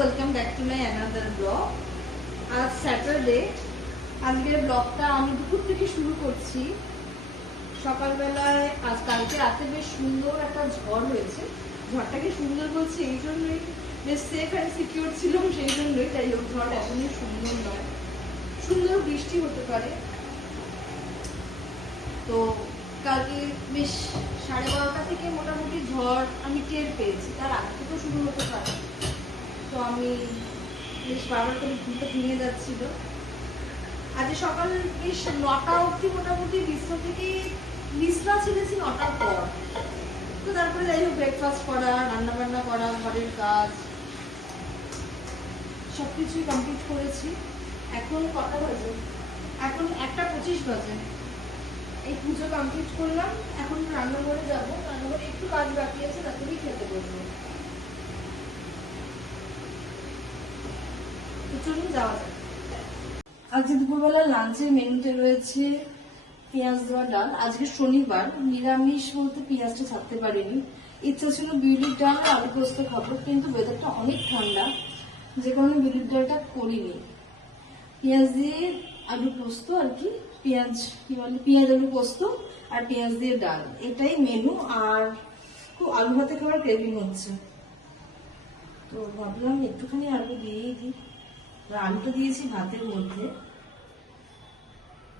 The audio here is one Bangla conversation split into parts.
Welcome back to my another blog. আজ স্যাটারডে। আজকের ব্লগটা আমি দুপুর থেকে শুরু করছি। সকালবেলায় আজ কালকে রাতে বেশ সুন্দর একটা ঝড় হয়েছে। ঝড়টাকে সুন্দর বলছি এই জন্যই, বেশ সেফ অ্যান্ড সিকিউর ছিলাম সেই জন্যই। যাই হোক, ঝড় এখনই সুন্দর নয়, সুন্দর বৃষ্টি হতে পারে। তো কালকে বেশ 12:30 থেকে মোটামুটি ঝড় আমি টের পেয়েছি, তার আগে থেকেও শুরু হতে পারে। তো আমি বেশ বারবার করে ঘুমটা ভেঙে যাচ্ছিল। আজ সকাল বেশ 9টা অবধি মোটামুটি বিছনা ছেড়েছি 9টার পর। তো তারপরে যাই হোক, ব্রেকফাস্ট করা, রান্না বান্না করা, ঘরের কাজ সবকিছুই কমপ্লিট করেছি। এখন কটা বাজে? এখন 1:25 বাজে। এই পুজো কমপ্লিট করলাম, এখন রান্নাঘরে যাবো। রান্নাঘরে একটু কাজ বাকি আছে, তারপরেই খেতে বসবো। তো চলুন যাওয়া যাক। আজকে দুপুরবেলা লাঞ্চের মেনুতে রয়েছে পেঁয়াজ দেওয়া ডাল। আজকে শনিবার, নিরামিষ বলতে পেঁয়াজটা ছাড়তে পারিনি। ইচ্ছা ছিল বিউলির ডাল আর আলু পোস্ত খাবো, কিন্তু ওয়েদারটা অনেক ঠান্ডা, যে কারণে বিউলির ডালটা করিনি। পেঁয়াজ দিয়ে আলু পোস্ত আর কি, পেঁয়াজ আলু পোস্ত আর পেঁয়াজ দিয়ে ডাল, এটাই মেনু। আর খুব আলু ভাতে খাওয়ার ক্রেভিং হচ্ছে, তো ভাবলাম একটুখানি আলু দিয়েই দিই। আলুটা দিয়েছি ভাতের মধ্যে।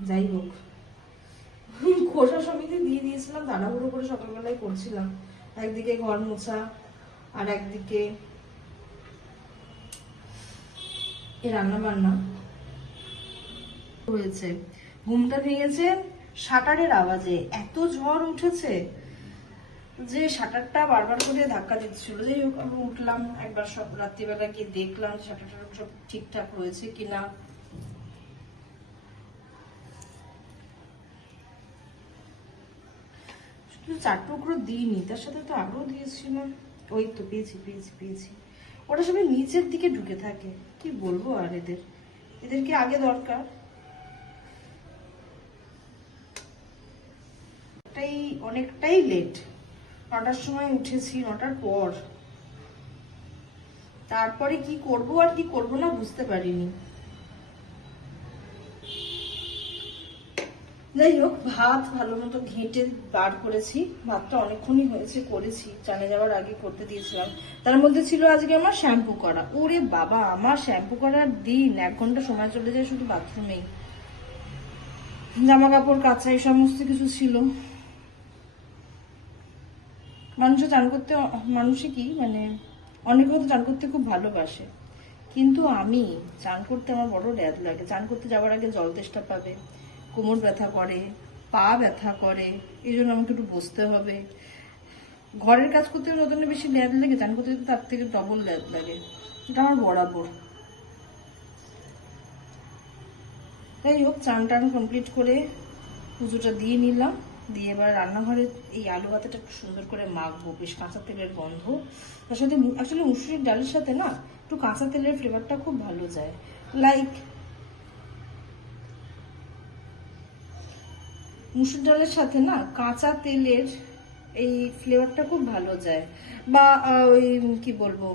যাই হোক, খোসা সমিতি দিয়ে দিয়েছিলাম, তাড়াহুড়ো করে সকালবেলায় করছিলাম। একদিকে ঘর মোছা আর একদিকে রান্না বান্না হয়েছে। ঘুমটা ভেঙেছে শাটারের আওয়াজে। এত ঝড় উঠেছে যে শাটারটা বারবার করে ধাক্কা দিচ্ছিল। যাই হোক, আমি উঠলাম একবার, সব রাত্রিবেলা গিয়ে দেখলাম শাটারটা সব ঠিকঠাক হয়েছে কিনা। শুধু 4 টুকরো দিইনি, তার সাথে তো আরো দিয়েছিলাম। ওই তো পেয়েছি। ওরা সবাই নিচের দিকে ঢুকে থাকে, কি বলবো আর এদেরকে আগে দরকার। অনেকটাই লেট। 9টার সময় উঠেছি, 9টার পর। তারপরে কি করব আর কি করব না বুঝতে পারিনি। যাই হোক, ভাত ভালো মতো ঘেঁটে বার করেছি। ভাতটা অনেকক্ষণই হয়েছে করেছি, চানে যাওয়ার আগে করতে দিয়েছিলাম। তার মধ্যে ছিল আজকে আমার শ্যাম্পু করা। ওরে বাবা, আমার শ্যাম্পু করার দিন 1 ঘন্টা সময় চলে যায় শুধু বাথরুমেই। জামা কাপড় কাচা, এই সমস্ত কিছু ছিল। মানুষে কি মানে অনেকে তো চান করতে খুব ভালোবাসে, কিন্তু আমি চান করতে আমার বড় ল্যাদ লাগে। চান করতে যাওয়ার আগে জল তেষ্টা পাবে, কোমর ব্যথা করে, পা ব্যথা করে, এই জন্য আমাকে একটু বসতে হবে। ঘরের কাজ করতে যতটা বেশি ল্যাদ লাগে, চান করতে তার থেকে ডবল ল্যাদ লাগে। এটা আমার বরাবর। যাই হোক, চান টান কমপ্লিট করে পুজোটা দিয়ে নিলাম। দিয়ে এবার রান্নাঘরে এই আলু ভাতেটা একটু সুন্দর করে মাখবো। বেশ কাঁচা তেলের গন্ধ, তার সাথে অ্যাকচুয়ালি মুসুরির ডালের সাথে না একটু কাঁচা তেলের ফ্লেভারটা খুব ভালো যায়। মুসুর ডালের সাথে না কাঁচা তেলের এই ফ্লেভারটা খুব ভালো যায়। বা ওই কি বলবো,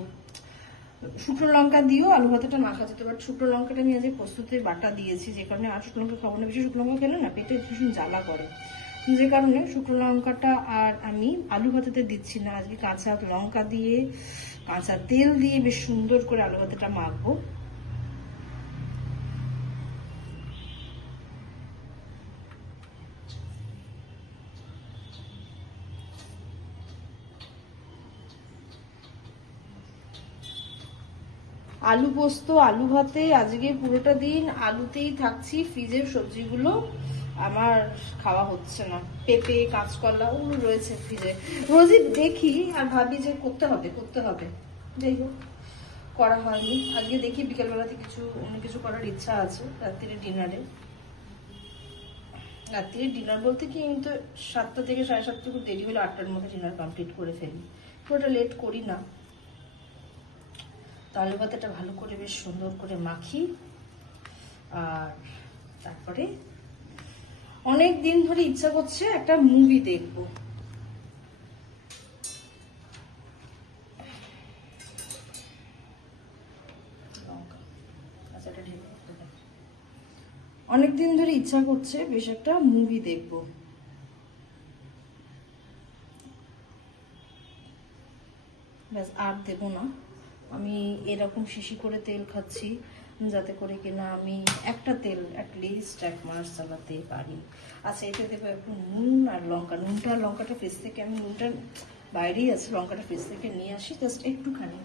শুকনো লঙ্কা দিয়েও আলু ভাতাটা মাখা যেতে পারে। শুকনো লঙ্কাটা আমি আজকে প্রস্তুতির বাটা দিয়েছি, যে কারণে আর শুকনো লঙ্কা খাবো না। বেশি শুকনো লঙ্কা খেলে না পেটে ভীষণ জ্বালা করে, যে কারণে শুকনো লঙ্কাটা আর আমি আলু ভাতাতে দিচ্ছি না। আজকে কাঁচা লঙ্কা দিয়ে, কাঁচা তেল দিয়ে বেশ সুন্দর করে আলু ভাতাটা মাখবো। আলু পোস্ত, আলু ভাতে আজকে পুরোটা দিন আলুতেই থাকছি। ফ্রিজের সবজিগুলো আমার খাওয়া হচ্ছে না। পেঁপে, কাঁচকলা ওগুলো রয়েছে ফ্রিজে, রোজই দেখি আর ভাবি যে করতে হবে। যাই হোক, করা হয়নি। আজকে দেখি বিকেলবেলাতে অন্য কিছু করার ইচ্ছা আছে। রাত্রির ডিনার বলতে কি, আমি তো 7টা থেকে 7:30 খুব দেরি হলে 8টার মধ্যে ডিনার কমপ্লিট করে ফেলি, পুরোটা লেট করি না। আলু ভাতাটা ভালো করে বেশ সুন্দর করে মাখি। আর তারপরে অনেক দিন ধরে ইচ্ছা করছে একটা মুভি দেখবো। অনেকদিন ধরে ইচ্ছা করছে বেশ একটা মুভি দেখবো। ব্যাস আর দেবো না। আমি এরকম শিশি করে তেল খাচ্ছি যাতে করে কিনা আমি একটা তেল অ্যাটলিস্ট 1 মাস চালাতে পারি। আচ্ছা, এতে দেবো একটু নুন আর লঙ্কা। নুনটা আর লঙ্কাটা ফ্রিজ থেকে, আমি নুনটা বাইরেই আছে, লঙ্কাটা ফ্রিজ থেকে নিয়ে আসি জাস্ট একটুখানি।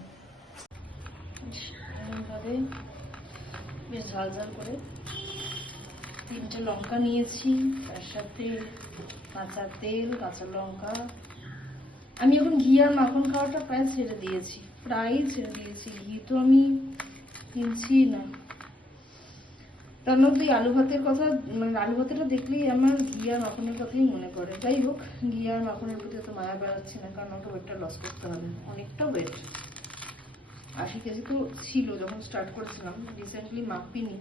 এমনভাবে বেশ ঝাল ঝাল করে 3টে লঙ্কা নিয়েছি, তার সাথে কাঁচা তেল, কাঁচা লঙ্কা। আমি এখন ঘি আর মাখন খাওয়াটা প্রায় ছেড়ে দিয়েছি, ঘি তো আমি কিনছি না। তার মধ্যে আলু ভাতের কথা, মানে আলু ভাতেটা দেখলেই আমার ঘি আর মাখনের কথাই মনে পড়ে। যাই হোক, ঘি আর মাখনের প্রতি তো মায়া বেড়াচ্ছি না, কারণ ওটা ওয়েটটা লস করতে হবে, অনেকটা ওয়েট। 80 কেজি তো ছিল যখন স্টার্ট করেছিলাম, রিসেন্টলি মাপিনি,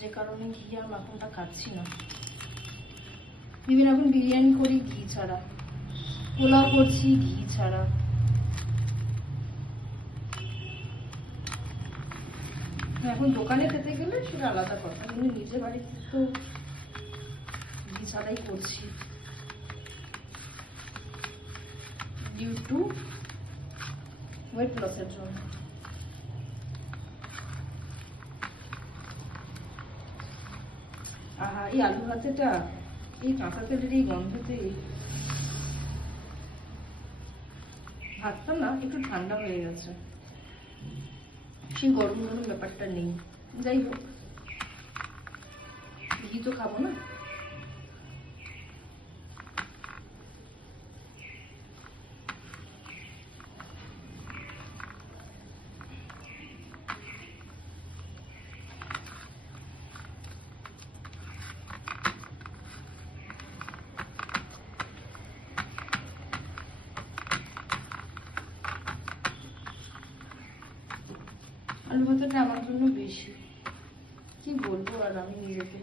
যে কারণে ঘি আর মাখনটা খাচ্ছি না। এখন বিরিয়ানি করি ঘি ছাড়া, পোলাও করছি ঘি ছাড়া। এখন দোকানে খেতে গেলে সেটা আলাদা কথা, কিন্তু নিজের বাড়িতে তো ঘি ছাড়াই করছি, ডিউ টু ওয়েট লসের জন্য। আহা, এই আলু ভাতেটা এই কাঁচা তেলের এই গন্ধতে ভাতটা না একটু ঠান্ডা হয়ে গেছে, সেই গরম গরম ব্যাপারটা নেই। যাই হোক, ঘি তো খাবো না। আলু ভাতাটা আমার জন্য বেশি, কি বলবো আর আমি নিজেকে।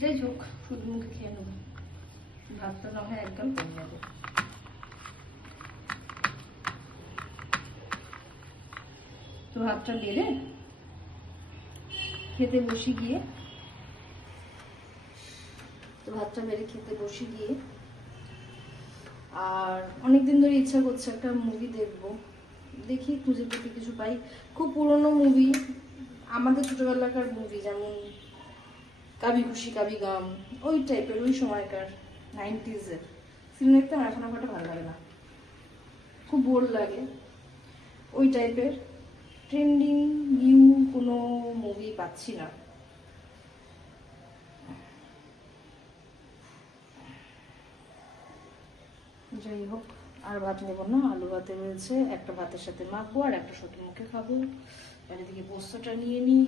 যাই হোক, শুধু মুখে খেয়ে নেবো, ভাতটা না হয় একদম কমে যাবে। তো ভাতটা বেড়ে খেতে বসে গিয়ে আর অনেকদিন ধরে ইচ্ছা করছে একটা মুভি দেখবো, দেখি খুঁজে পেতে কিছু পাই। খুব পুরনো মুভি, আমাদের ছোটবেলাকার মুভি, যেমন কাবি খুশি কাবি গাম, ওই টাইপের, ওই সময়কার 90s-এর সিনেমা দেখতে আমার এখন আমারটা ভালো লাগে না, খুব বোর লাগে। ওই টাইপের ট্রেন্ডিং নিউ কোনো মুভি পাচ্ছি না। যাই হোক, আর ভাত নেব না, আলু ভাতে রয়েছে, একটা ভাতের সাথে মাখবো আর একটা শুধু মুখে খাবো। আর এদিকে পোস্তটা নিয়ে নিই।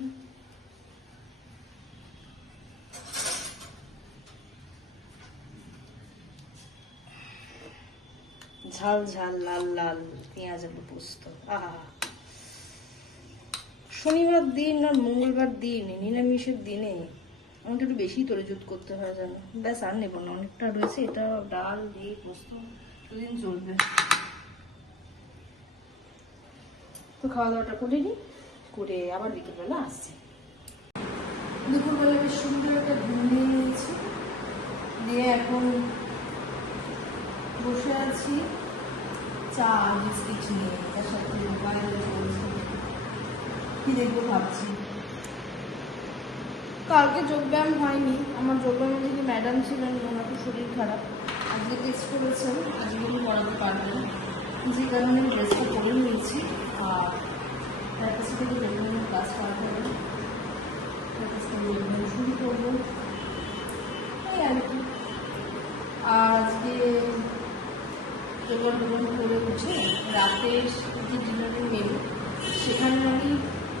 ঝাল ঝাল লাল লাল পেঁয়াজ আলু পোস্ত, আহা। শনিবার দিন আর মঙ্গলবার দিন, নিরামিষের দিনে আমাকে একটু বেশি তরজুত করতে হয় জানো। ব্যাস আর নেবো না, অনেকটা রয়েছে, এটা ডাল দিয়ে পোস্ত দুদিন চলবে। তো খাওয়া দাওয়াটা করে নিই, করে আবার বিকেলবেলা আসছি। দুপুরবেলা বেশ সুন্দর একটা ঘুম দিয়ে নিয়েছি, দিয়ে এখন বসে আছি চা বিস্কিট নিয়ে, তার সাথে মোবাইলে চলছে, কি দেখবো ভাবছি। কালকে যোগব্যায়াম হয়নি, আমার যোগব্যায়ামে যিনি ম্যাডাম ছিলেন ওনার তো শরীর খারাপ, আজকে টেস্ট করেছেন, আজকে উনি করাতে পারবেন, যে কারণে ড্রেসটা করে নিয়েছি। আর তার কাছে থেকে যোগব্যায়ামের কাজ করাতে হবে, তার কাছ থেকে যোগব্যায়াম শুরু করবো, এই আর কি। আর আজকে যোগব্যায়াম করে উঠে রাতের যে ডিনারের মেনু, সেখানে আমি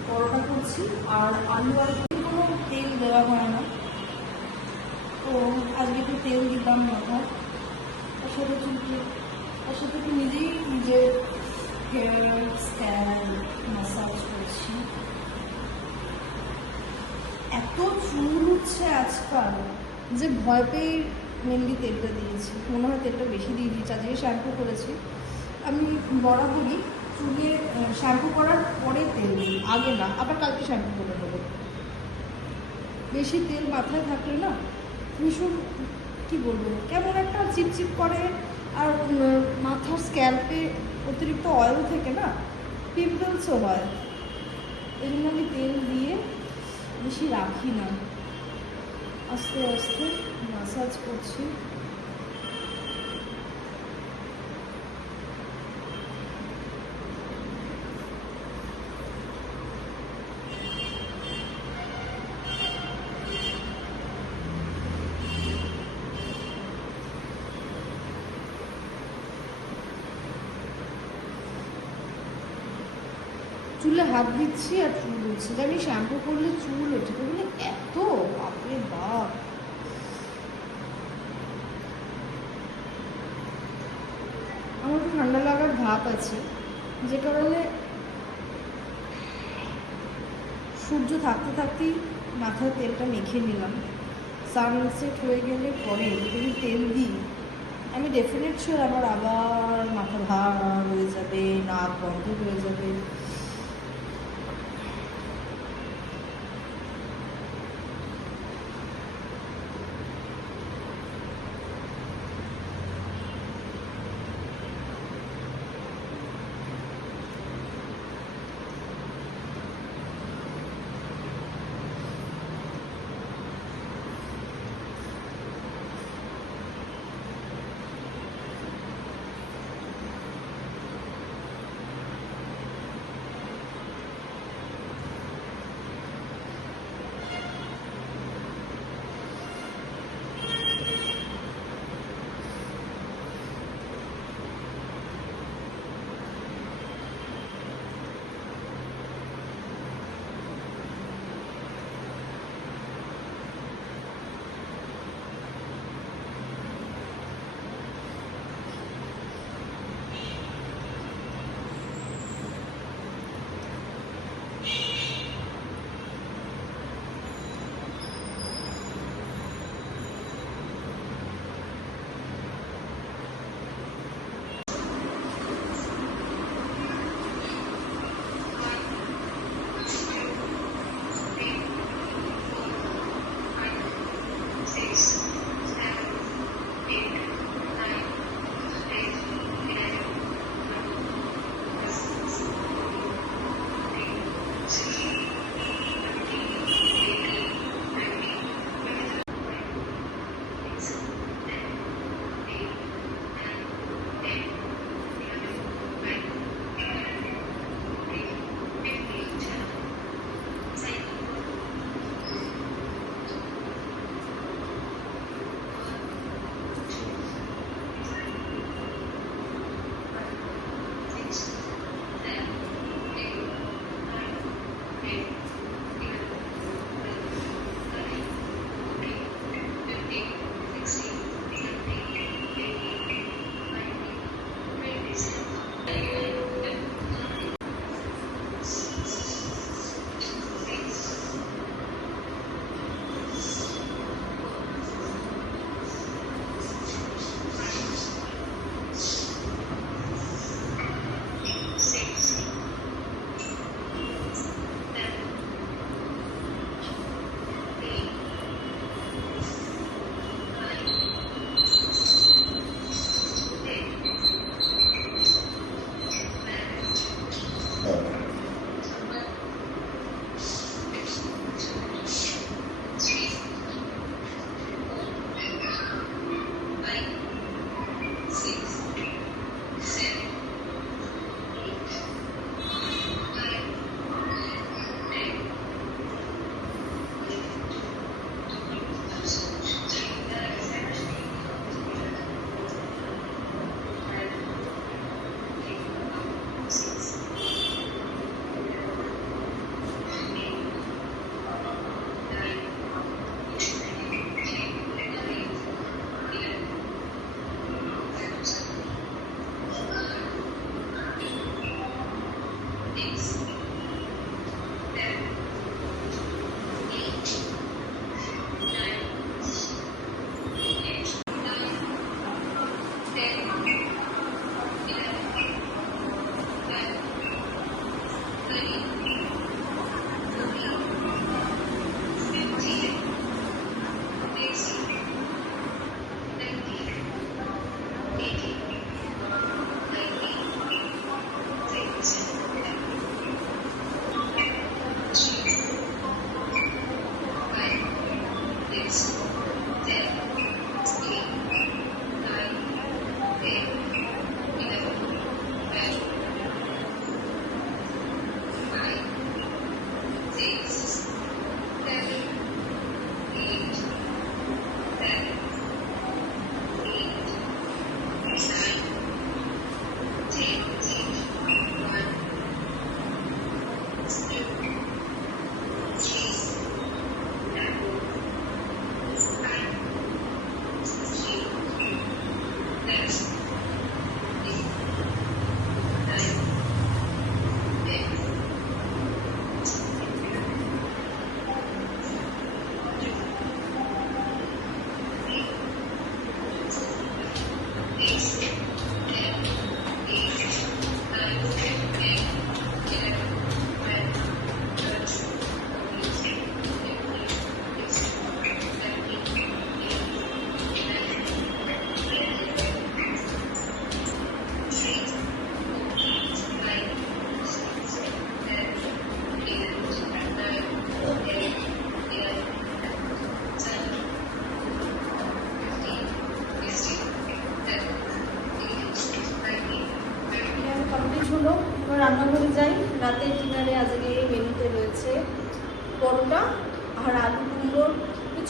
পরোটা করছি আর আলু আর কোনো তেল দেওয়া হয় না, তো আজকে একটু তেল দিলাম মাথায়, তার সাথে চুলকে, তার সাথে একটু নিজের হেয়ার স্ক্যান ম্যাসাজ করছি। এত চুল উঠছে আজকাল যে ভয় পেয়ে মেনলি তেলটা দিয়েছি, মনে হয় তেলটা বেশি দিয়ে দিয়েছি। আজকে শ্যাম্পু করেছি, আমি বরাবরই চুলে শ্যাম্পু করার পরে তেল দিই, আগে না, আবার কালকে শ্যাম্পু করে দেবো। বেশি তেল মাথায় থাকলে না ভীষণ কী বলবো কেমন একটা চিপচিপ করে, আর মাথার স্ক্যাল্পে অতিরিক্ত অয়েল থেকে না পিম্পলসও হয়। এই জন্য আমি তেল দিয়ে বেশি রাখি না, আস্তে আস্তে ম্যাসাজ করছি। চুলে হাত দিচ্ছি আর চুল উঠছে, জানি শ্যাম্পু করলে চুল ওঠে, মানে এত বাপরে বাপ। আমার একটু ঠান্ডা লাগার ভাব আছে, যে কারণে সূর্য থাকতে থাকতেই মাথায় তেলটা মেখে নিলাম। সানসেট হয়ে গেলে পরে যদি তেল দিই আমি ডেফিনেট শিওর আমার আবার মাথা ভার হয়ে যাবে, নাক বন্ধ হয়ে যাবে।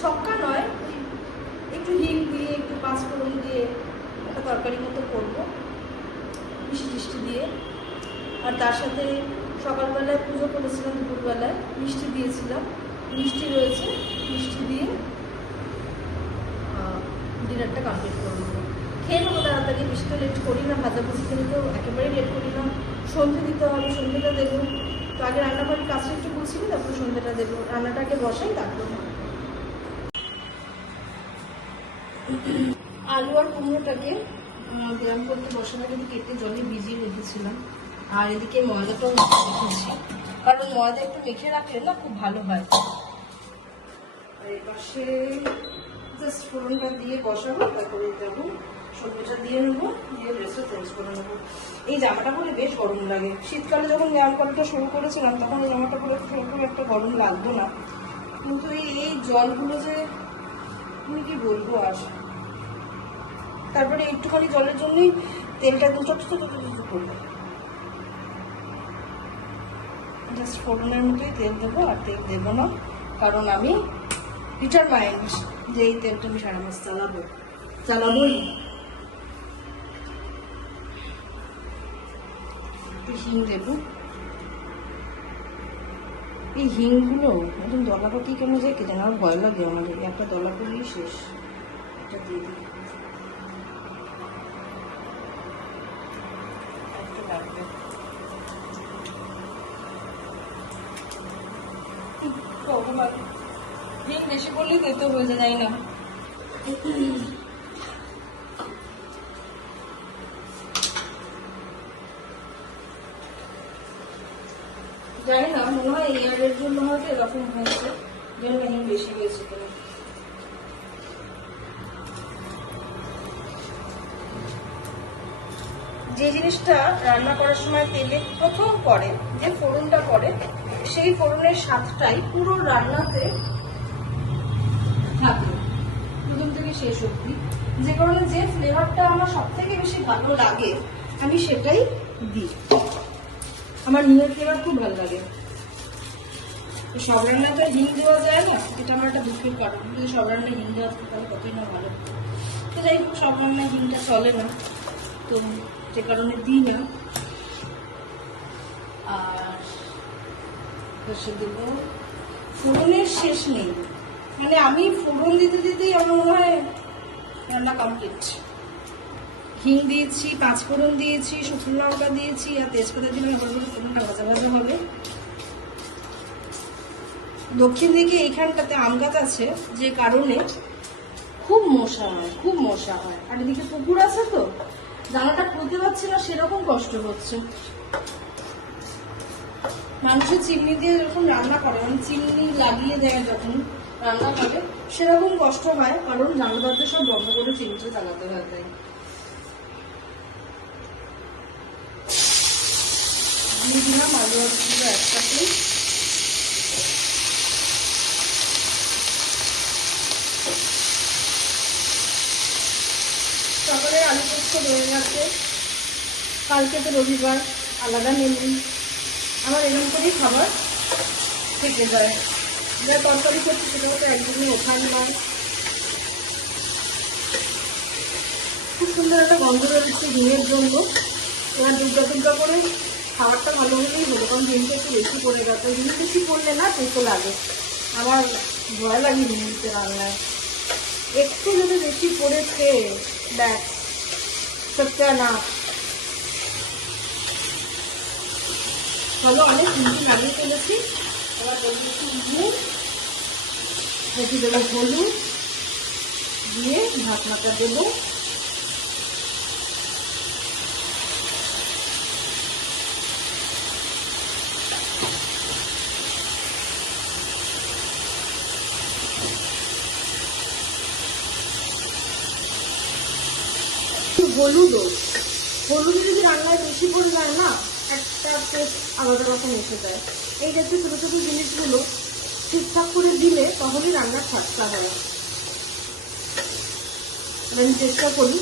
ছক্কা নয়, একটু হিং দিয়ে একটু পাঁচফোড়ন দিয়ে একটা তরকারি মতো করবো মিষ্টি টিষ্টি দিয়ে। আর তার সাথে সকালবেলায় পুজো করেছিলাম, দুপুরবেলায় মিষ্টি দিয়েছিলাম, মিষ্টি রয়েছে, মিষ্টি দিয়ে ডিনারটা কমপ্লিট করে দেবো। খেয়ে নেবো তাড়াতাড়ি, বেশি তো লেট করি না, ভাজাভুজি খেলে তো একেবারেই লেট করি না। সন্ধে দিতে হবে, সন্ধেটা দেবো, তো আগে রান্নাবাড়ির কাজটা একটু গুছিয়ে তারপরে সন্ধেটা দেবো। রান্নাটাকে বসাই তারপর। আলু আর কুমড়োটাকে ব্যায়াম করতে বসানোর আগে কেটে জলে ভিজিয়ে রেখেছিলাম, আর এদিকে ময়দাটাও রেখেছি, কারণ ময়দা একটু মেখে রাখলে না খুব ভালো হয়। আর এই পাশে জাস্ট ফোড়নটা দিয়ে বসাবো, তারপরে দেবো, সবজিটা দিয়ে নেবো, দিয়ে ড্রেসটা চেঞ্জ করে নেবো। এই জামাটা পরে বেশ গরম লাগে। শীতকালে যখন ব্যায়াম করাটা শুরু করেছিলাম তখন এই জামাটা পরে খুব একটা গরম লাগতো না, কিন্তু এই জলগুলো যে আমি কি বলবো। আর তারপরে একটুখানি জলের জন্যই তেলটা একদম ছোট ছোট করবো। জাস্ট ফোড়নের মতোই তেল দেবো, আর তেল দেবো না, কারণ আমি ডিটারমাইন্ড যে এই তেলটা আমি সারা মাস চালাবোই। হিং দেবো। এই হিংগুলো একদম দলাপাতি কেন যায় কে জানে, আমার ভয় লাগে। আমার একটা দলা করলেই শেষ। এটা দিয়ে দিই, একটা লাগবে। হিং বেশি করলেই তেতো হয়ে যায় না। জানি না, মনে হয় এয়ারের জন্য হয়তো এরকম হয়েছে, যেন হিং বেশি হয়েছে কিনা। যে জিনিসটা রান্না করার সময় তেলে প্রথম পড়ে, যে ফোড়নটা পড়ে, সেই ফোড়নের স্বাদটাই পুরো রান্নাতে থাকে প্রথম থেকে শেষ অবধি। যে কারণে যে ফ্লেভারটা আমার সব থেকে বেশি ভালো লাগে আমি সেটাই দিই। আমার হিঙের ফ্লেভার খুব ভালো লাগে। সব রান্নাতে হিং দেওয়া যায় না, এটা আমার একটা দুঃখের কারণ। যদি সব রান্নায় হিং দেওয়া থাকে তাহলে কতই না ভালো। তো যাই হোক, সব রান্নায় হিংটা চলে না, তো যে কারণে দিই না। আর দেবো ফোড়নের শেষ নেই, মানে আমি ফোড়ন দিতে দিতেই আমার মনে হয় রান্না কমপ্লিট। হিং দিয়েছি, পাঁচফোড়ন দিয়েছি, শুকনো লঙ্কা দিয়েছি, আর তেজপাতা দিলে ফোড়নটা ভাজা ভাজা হবে। দক্ষিণ দিকে এইখানটাতে আম গাছ আছে, যে কারণে খুব মশা হয়, খুব মশা হয়। আর এদিকে পুকুর আছে, তো জানাটা খুলতে পারছি না, সেরকম কষ্ট হচ্ছে। মানুষের চিমনি দিয়ে যখন রান্না করে, মানে চিমনি লাগিয়ে দেয় যখন রান্না করে, সেরকম কষ্ট হয়, কারণ জানলা দরজা সব বন্ধ করে চিমনিটা চালাতে হয়। তাই দিয়ে দিলাম আলু আর কুমড়ো একসাথে। সকালে আলু পোস্ত রয়ে গেছে, কালকে তো রবিবার, আলাদা মেনু। আমার এরকম করেই খাবার থেকে যায়। যা তরকারি করছি সেটা হয়তো একদিনই ওখান নয়। খুব সুন্দর একটা গন্ধ রয়েছে ডিমের জন্য। এবার দুর্গা করে খাবারটা ভালো হলেই হলো, কারণ ডিমটা একটু বেশি পড়ে গেছে। ডিম বেশি পড়লে না তেতো লাগে, আমার ভয় লাগে ডিমতে রান্নায়। একটু যদি বেশি পড়েছে ব্যাস সত্যি না ভালো। অনেক হিন্দি লাগিয়ে ফেলেছি। এবার বলছি একটু দিয়ে রেখে দেবো, হলুদ দিয়ে ঢাকনাটা দেবো। হলুদ যদি রান্নায় বেশি করে যায় না, একটা টেস্ট আলাদা রকম এসে যায়। এই জাতীয় ছোটো ছোটো জিনিসগুলো ঠিকঠাক করে দিলে তাহলেই রান্নার স্বাদটা হয়। আমি চেষ্টা করি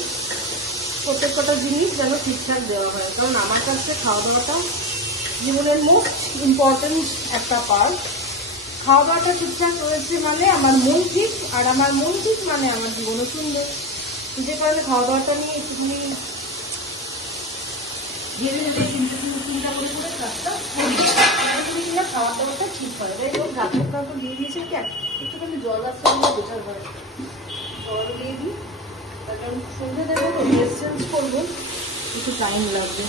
প্রত্যেক কটা জিনিস যেন ঠিকঠাক দেওয়া হয়, কারণ আমার কাছে খাওয়া দাওয়াটা জীবনের মোস্ট ইম্পর্টেন্ট একটা পার্ট। খাওয়া দাওয়াটা ঠিকঠাক রয়েছে মানে আমার মন ঠিক, আর আমার মন ঠিক মানে আমার জীবনও সুন্দর। যে কারণে খাওয়া দাওয়াটা নিয়ে একটুখানি ভেবে ভেবে চিন্তা করে করে কাজটা করি কিনা খাওয়া দাওয়াটা ঠিক হয়। তাই হোক গাছের কাউকে দিয়ে দিয়েছে কি একটুখানি জল আসতে বেটার হয়, জল দিয়ে দিই। তার কারণ সন্ধ্যে দেবো তো ড্রেস চেঞ্জ করবো, একটু টাইম লাগবে।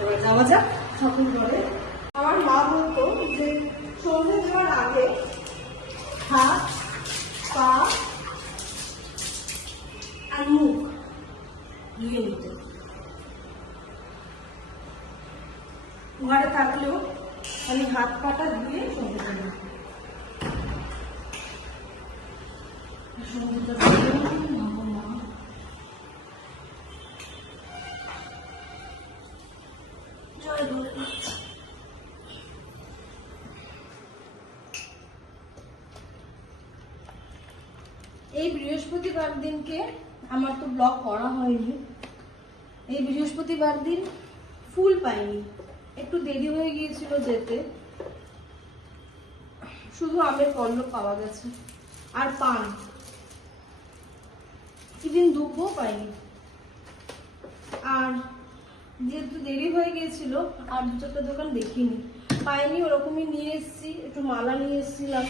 এবার যাওয়া যাক ঠাকুর ঘরে। আমার মা বলতো যে সন্ধ্যে দেওয়ার আগে হাত পা আর মুখ ধুয়ে নিতে। ঘরে থাকলেও আমি হাত পাটা ধুয়ে সন্ধ্যেটা নিই। সন্ধ্যেটা এই বৃহস্পতিবার দিনকে আমার তো ব্লগ করা হয়নি। এই বৃহস্পতিবার দিন ফুল পাইনি, একটু দেরি হয়ে গিয়েছিল যেতে, শুধু আমের পল্লব পাওয়া গেছে আর পান, সেদিন ধূপও পাইনি। আর যেহেতু দেরি হয়ে গিয়েছিল আর দু চারটা দোকান দেখিনি, পাইনি, ওরকমই নিয়ে এসেছি, একটু মালা নিয়ে এসেছিলাম।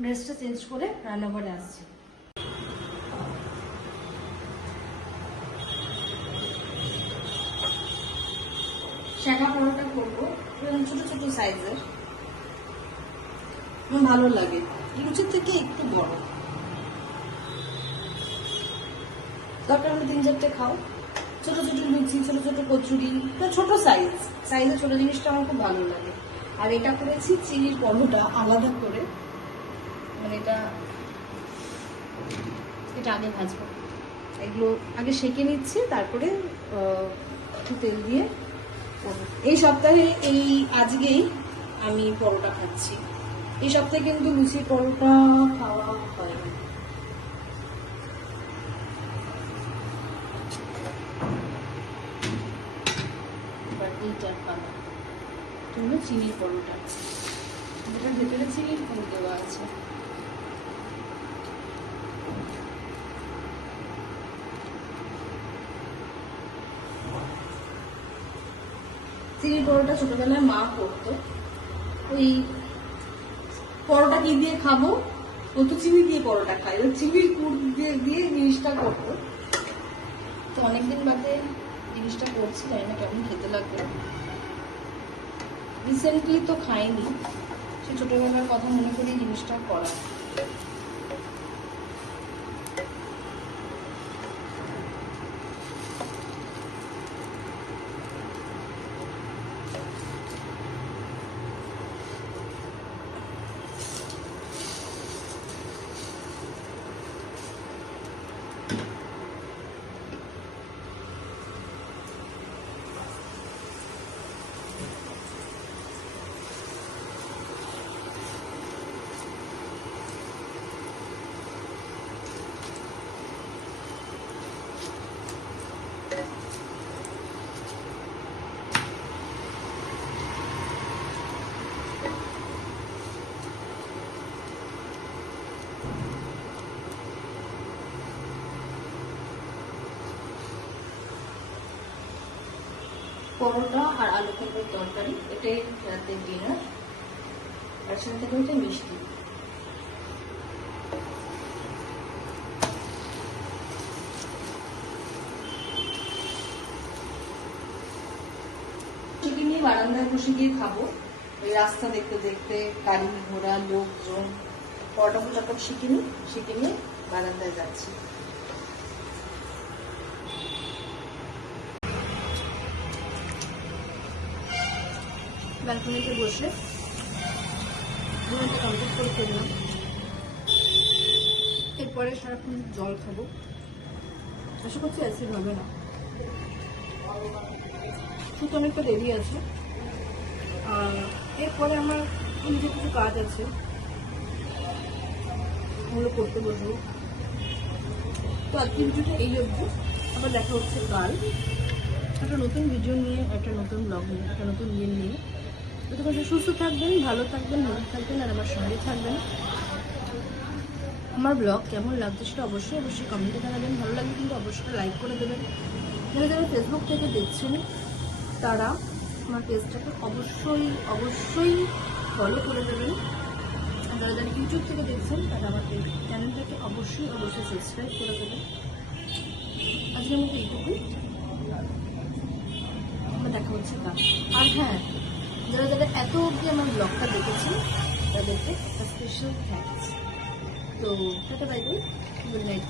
ড্রেসটা চেঞ্জ করে রান্নাঘরে আসছি। শাঁখা পরোটা করবো, ছোট ছোট সাইজের, ভালো লাগে, লুচির থেকে একটু বড়। দরকার হলে 3-4টে খাও। ছোট ছোট লুচি, ছোট ছোট কচুরি, ছোট সাইজে ছোট জিনিসটা আমার খুব ভালো লাগে। আর এটা করেছি চিনির পরোটা আলাদা করে, মানে এটা আগে ভাজবো, এগুলো আগে সেঁকে নিচ্ছি, তারপরে একটু তেল দিয়ে এই সপ্তাহে আজকেই আমি পরোটা খাচ্ছি। এই সপ্তাহে কিন্তু লুচি পরোটা খাওয়া হয় না। এবার এইটার পালা হলো চিনির পরোটা, যেটার ভেতরে চিনির ফুল দেওয়া আছে। চিনির পরোটা ছোটবেলায় মা করতো, ওই পরোটা কি দিয়ে খাবো, ও তো চিনি দিয়ে পরোটা খায়, চিনির পুর দিয়ে জিনিসটা করতো। তো অনেকদিন বাদে জিনিসটা করছি, জানি না কেমন খেতে লাগবে। রিসেন্টলি তো খাইনি, সে ছোটবেলার কথা মনে করি জিনিসটা করা। পরোটা আর আলু কুমড়োর তরকারি, এটাই রাতে ডিনার। আর সাথে থাকবে মিষ্টি। চিকেন নিয়ে বারান্দায় বসে গিয়ে খাবো, ওই রাস্তা দেখতে দেখতে, গাড়ি ঘোড়া, লোকজন। পরোটা ফটাফট শিখে নিয়ে বারান্দায় যাচ্ছি। ব্যালকনিতে বসে ডিনারটা কমপ্লিট করে ফেললাম। এরপরে সারাক্ষণ জল খাবো, আশা করছি অ্যাসিড হবে না। শুধু অনেকটা দেরি আছে, আর এরপরে আমার নিজের কিছু কাজ আছে, ওগুলো করতে বসবো। তো আজকের ভিডিওটা এই অবধি, আবার দেখা হচ্ছে কাল একটা নতুন ভিডিও নিয়ে, একটা নতুন ব্লগ নিয়ে, একটা নতুন ইয়ে নিয়ে। ততক্ষণ সুস্থ থাকবেন, ভালো থাকবেন, মনে থাকবেন, আর আমার সঙ্গে থাকবেন। আমার ব্লগ কেমন লাগছে সেটা অবশ্যই কমেন্টে জানাবেন। ভালো লাগলে কিন্তু অবশ্যই লাইক করে দেবেন। যারা ফেসবুক থেকে দেখছেন তারা আমার পেজটাকে অবশ্যই ফলো করে দেবেন। আর যারা ইউটিউব থেকে দেখছেন তারা আমার চ্যানেলটাকে অবশ্যই সাবস্ক্রাইব করে দেবেন। আজকের মতো এইটুকুই, আমার দেখা হচ্ছে কাজ। আর হ্যাঁ, যারা এত অবধি আমার ব্লগটা দেখেছেন তাদেরকে একটা স্পেশাল থ্যাঙ্কস। তো tata, bye bye, good night.